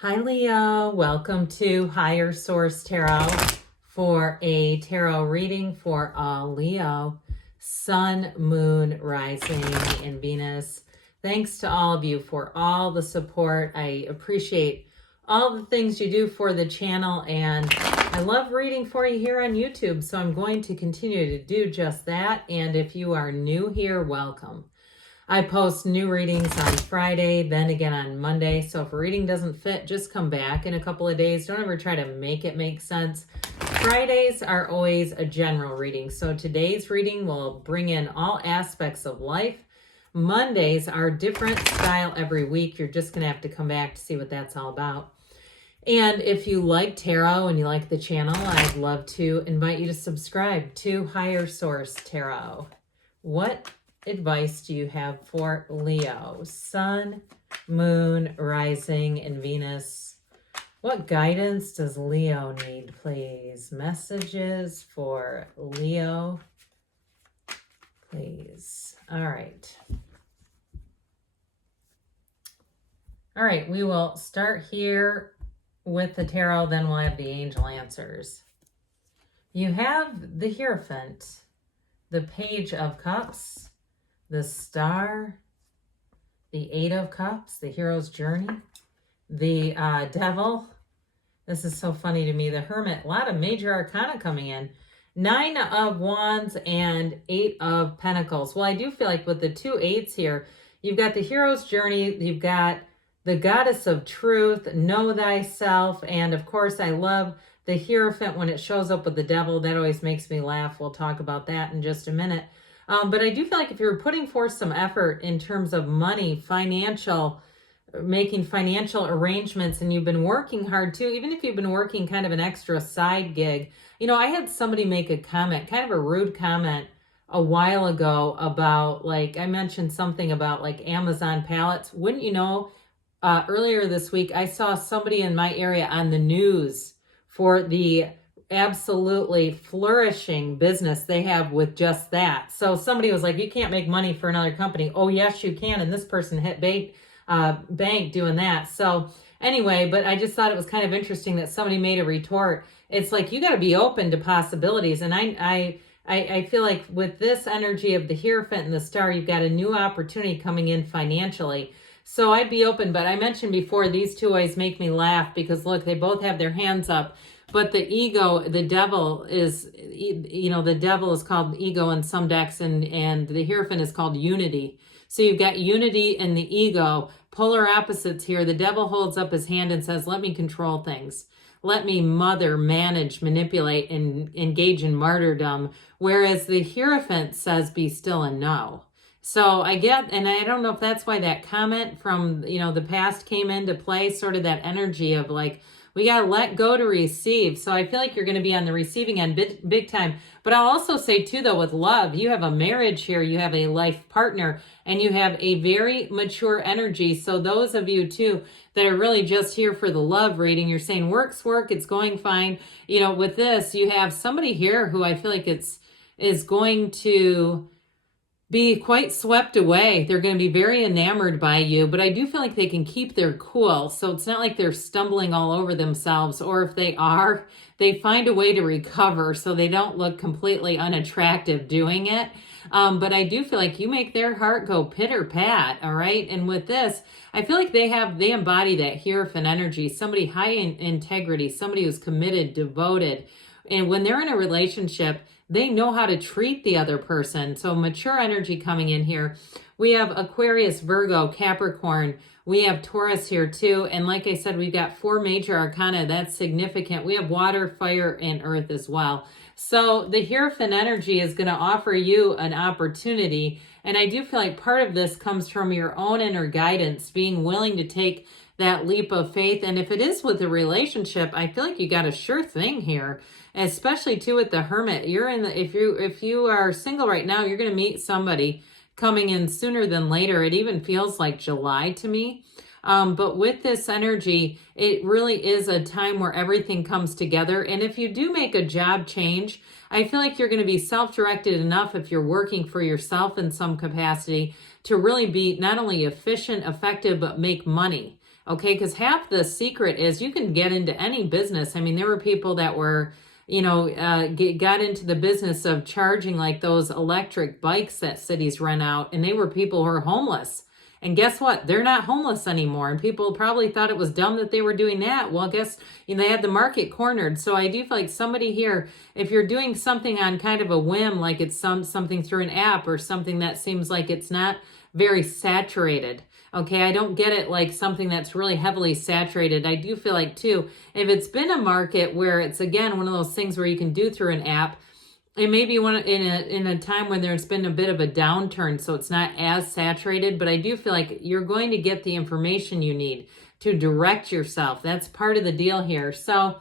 Hi Leo, welcome to Higher Source Tarot for a tarot reading for all Leo, Sun, Moon, Rising, and Venus. Thanks to all of you for all the support. I appreciate all the things you do for the channel, and I love reading for you here on YouTube, so I'm going to continue to do just that. And if you are new here, welcome. I post new readings on Friday, then again on Monday. So if a reading doesn't fit, just come back in a couple of days. Don't ever try to make it make sense. Fridays are always a general reading. So today's reading will bring in all aspects of life. Mondays are different style every week. You're just going to have to come back to see what that's all about. And if you like tarot and you like the channel, I'd love to invite you to subscribe to Higher Source Tarot. What advice do you have for Leo? Sun, Moon, Rising, and Venus. What guidance does Leo need, please? Messages for Leo, please. All right. All right, we will start here with the tarot, then we'll have the angel answers. You have the Hierophant, the Page of Cups, the Star, the Eight of Cups, the Hero's Journey, the Devil. This is so funny to me. The Hermit, a lot of major arcana coming in. Nine of Wands and Eight of Pentacles. Well, I do feel like with the two eights here, you've got the Hero's Journey, you've got the Goddess of Truth, Know Thyself, and of course I love the Hierophant when it shows up with the Devil. That always makes me laugh. We'll talk about that in just a minute. But I do feel like if you're putting forth some effort in terms of money, making financial arrangements, and you've been working hard too, even if you've been working kind of an extra side gig. You know, I had somebody make a comment, kind of a rude comment a while ago about, like, I mentioned something about like Amazon pallets. Wouldn't you know, earlier this week, I saw somebody in my area on the news for the absolutely flourishing business they have with just that. So somebody was like, you can't make money for another company. Oh, yes, you can. And this person hit bank doing that. So anyway, but I just thought it was kind of interesting that somebody made a retort. It's like, you got to be open to possibilities. And I feel like with this energy of the Hierophant and the Star, you've got a new opportunity coming in financially. So I'd be open. But I mentioned before, these two always make me laugh because look, they both have their hands up. But the ego, the devil is, you know, the devil is called ego in some decks, and the Hierophant is called unity. So you've got unity and the ego, polar opposites here. The devil holds up his hand and says, let me control things. Let me manage, manipulate, and engage in martyrdom. Whereas the Hierophant says, be still and know. So I get, and I don't know if that's why that comment from, you know, the past came into play, sort of that energy of like, we got to let go to receive. So I feel like you're going to be on the receiving end big time. But I'll also say too, though, with love, you have a marriage here, you have a life partner, and you have a very mature energy. So those of you too that are really just here for the love reading, you're saying work's work, it's going fine. You know, with this, you have somebody here who I feel like is going to be quite swept away. They're going to be very enamored by you, but I do feel like they can keep their cool. So it's not like they're stumbling all over themselves, or if they are, they find a way to recover so they don't look completely unattractive doing it. But I do feel like you make their heart go pitter pat. All right. And with this, I feel like they embody that Hierophant energy, somebody high in integrity, somebody who's committed, devoted. And when they're in a relationship, they know how to treat the other person. So mature energy coming in here. We have Aquarius, Virgo, Capricorn. We have Taurus here too. And like I said, we've got 4 major arcana. That's significant. We have water, fire, and earth as well. So the Hierophant energy is going to offer you an opportunity. And I do feel like part of this comes from your own inner guidance, being willing to take that leap of faith. And if it is with a relationship, I feel like you got a sure thing here, especially too with the Hermit. You're in the, if you are single right now, you're going to meet somebody coming in sooner than later. It even feels like July to me. But with this energy, it really is a time where everything comes together. And if you do make a job change, I feel like you're going to be self-directed enough if you're working for yourself in some capacity to really be not only efficient, effective, but make money. Okay, because half the secret is you can get into any business. I mean, there were people that were, you know, got into the business of charging like those electric bikes that cities rent out, and they were people who are homeless. And guess what? They're not homeless anymore. And people probably thought it was dumb that they were doing that. Well, guess, you know, they had the market cornered. So I do feel like somebody here, if you're doing something on kind of a whim, like it's something through an app or something that seems like it's not very saturated. Okay, I don't get it like something that's really heavily saturated. I do feel like too, if it's been a market where it's again one of those things where you can do through an app, it may be one in a time when there's been a bit of a downturn, so it's not as saturated, but I do feel like you're going to get the information you need to direct yourself. That's part of the deal here. So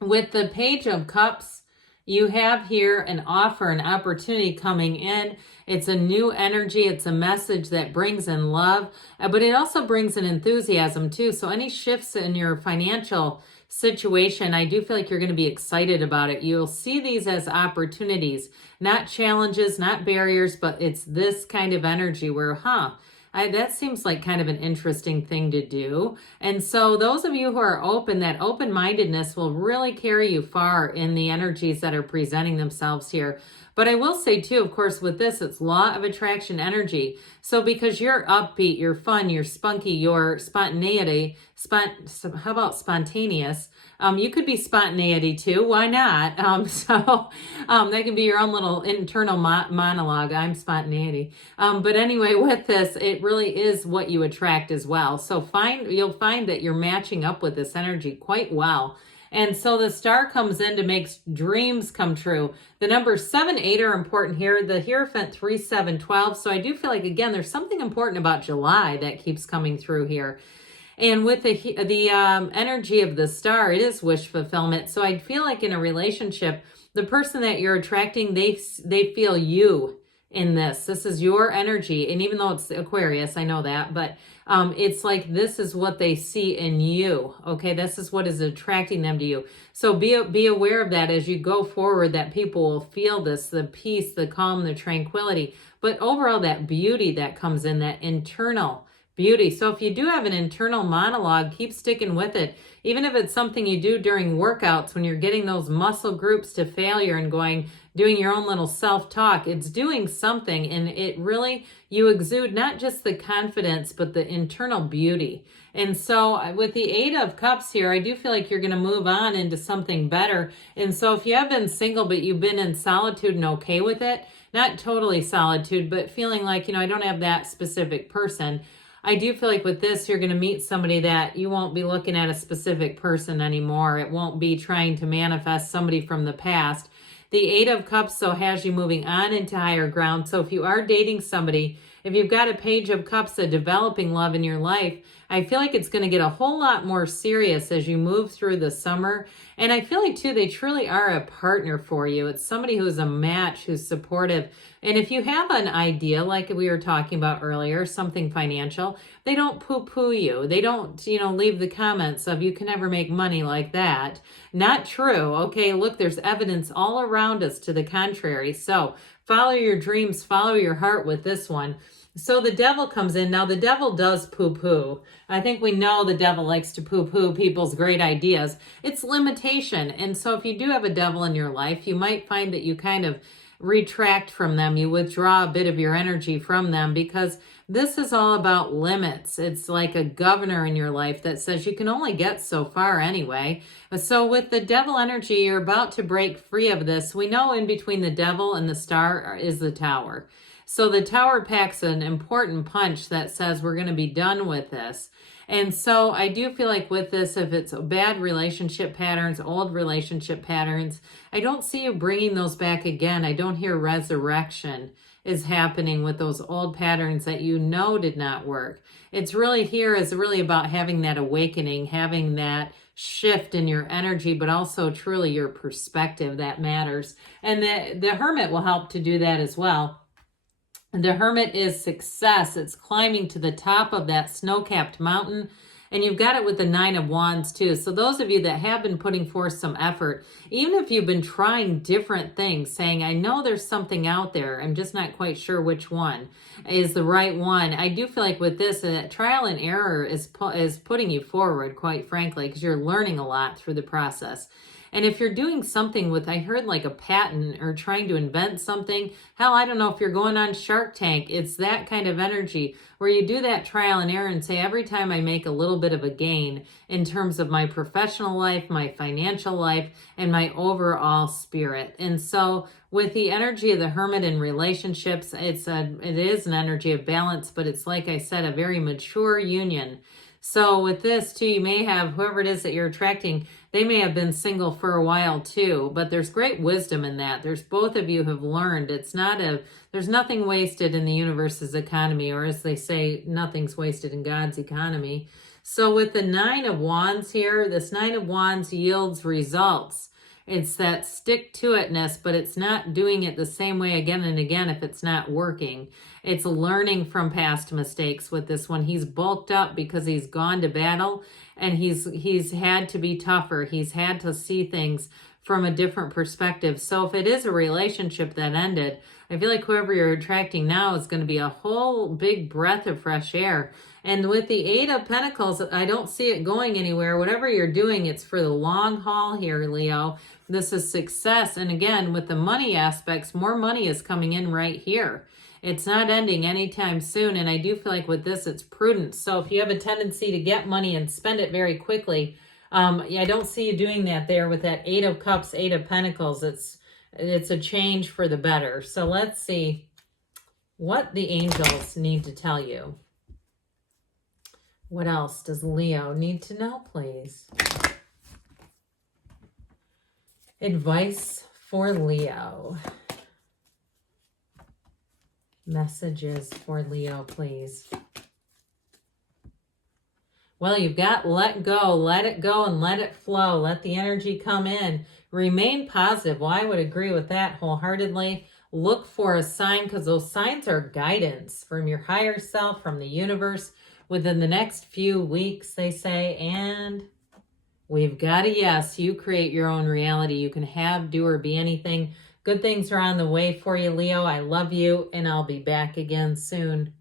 with the Page of Cups, you have here an offer, an opportunity coming in. It's a new energy. It's a message that brings in love, but it also brings in enthusiasm too. So any shifts in your financial situation, I do feel like you're going to be excited about it. You'll see these as opportunities, not challenges, not barriers, but it's this kind of energy where, that seems like kind of an interesting thing to do. And so those of you who are open, that open-mindedness will really carry you far in the energies that are presenting themselves here. But I will say too, of course, with this, it's law of attraction energy. So because you're upbeat, you're fun, you're spunky, you're spontaneity, how about spontaneous? You could be spontaneity too. Why not? That can be your own little internal monologue. I'm spontaneity. But anyway, with this, it really is what you attract as well. So you'll find that you're matching up with this energy quite well. And so the star comes in to make dreams come true. The numbers 7, 8 are important here. The Hierophant 3, 7, 12. So I do feel like, again, there's something important about July that keeps coming through here. And with the energy of the star, it is wish fulfillment. So I feel like in a relationship, the person that you're attracting, they feel you in this. This is your energy. And even though it's Aquarius, I know that, but it's like this is what they see in you. Okay, this is what is attracting them to you. So be aware of that as you go forward, that people will feel this, the peace, the calm, the tranquility, but overall that beauty that comes in, that internal beauty. So if you do have an internal monologue, keep sticking with it. Even if it's something you do during workouts, when you're getting those muscle groups to failure and doing your own little self-talk, it's doing something, and it really, you exude not just the confidence, but the internal beauty. And so with the 8 of Cups here, I do feel like you're going to move on into something better. And so if you have been single, but you've been in solitude and okay with it, not totally solitude, but feeling like, I don't have that specific person, I do feel like with this, you're going to meet somebody that you won't be looking at a specific person anymore. It won't be trying to manifest somebody from the past. The 8 of Cups so has you moving on into higher ground. So if you are dating somebody, if you've got a Page of Cups, a developing love in your life, I feel like it's going to get a whole lot more serious as you move through the summer. And I feel like, too, they truly are a partner for you. It's somebody who's a match, who's supportive. And if you have an idea, like we were talking about earlier, something financial, they don't poo-poo you. They don't, leave the comments of, you can never make money like that. Not true. Okay, look, there's evidence all around us to the contrary. So follow your dreams, follow your heart with this one. So the devil comes in. Now, the devil does poo-poo. I think we know the devil likes to poo-poo people's great ideas. It's limitation. And so if you do have a devil in your life, you might find that you kind of retract from them. You withdraw a bit of your energy from them, because this is all about limits. It's like a governor in your life that says you can only get so far anyway. So with the devil energy, you're about to break free of this. We know in between the devil and the star is the Tower. So the Tower packs an important punch that says we're going to be done with this. And so I do feel like with this, if it's bad relationship patterns, old relationship patterns, I don't see you bringing those back again. I don't hear resurrection is happening with those old patterns that did not work. It's really really about having that awakening, having that shift in your energy, but also truly your perspective that matters. And the Hermit will help to do that as well. The Hermit is success. It's climbing to the top of that snow-capped mountain. And you've got it with the 9 of Wands too. So those of you that have been putting forth some effort, even if you've been trying different things, saying, I know there's something out there, I'm just not quite sure which one is the right one. I do feel like with this, trial and error is putting you forward, quite frankly, because you're learning a lot through the process. And if you're doing something with, I heard like a patent or trying to invent something, hell, I don't know if you're going on Shark Tank, it's that kind of energy where you do that trial and error and say, every time I make a little bit of a gain in terms of my professional life, my financial life, and my overall spirit. And so with the energy of the Hermit in relationships, it is an energy of balance, but it's, like I said, a very mature union. So with this too, you may have whoever it is that you're attracting, they may have been single for a while too, but there's great wisdom in that. There's both of you have learned. There's nothing wasted in the universe's economy, or as they say, nothing's wasted in God's economy. So with the 9 of Wands here, this 9 of Wands yields results. It's that stick-to-itness, but it's not doing it the same way again and again if it's not working. It's learning from past mistakes with this one. He's bulked up because he's gone to battle, and he's had to be tougher. He's had to see things from a different perspective. So if it is a relationship that ended, I feel like whoever you're attracting now is going to be a whole big breath of fresh air. And with the 8 of Pentacles, I don't see it going anywhere. Whatever you're doing, it's for the long haul here, Leo. This is success. And again, with the money aspects, more money is coming in right here. It's not ending anytime soon. And I do feel like with this, it's prudent. So if you have a tendency to get money and spend it very quickly, I don't see you doing that there with that 8 of Cups, 8 of Pentacles. It's a change for the better. So let's see what the angels need to tell you. What else does Leo need to know, please? Advice for Leo. Messages for Leo, please. Well, you've got let go. Let it go and let it flow. Let the energy come in. Remain positive. Well, I would agree with that wholeheartedly. Look for a sign, because those signs are guidance from your higher self, from the universe, within the next few weeks, they say. And we've got a yes. You create your own reality. You can have, do, or be anything. Good things are on the way for you, Leo. I love you, and I'll be back again soon.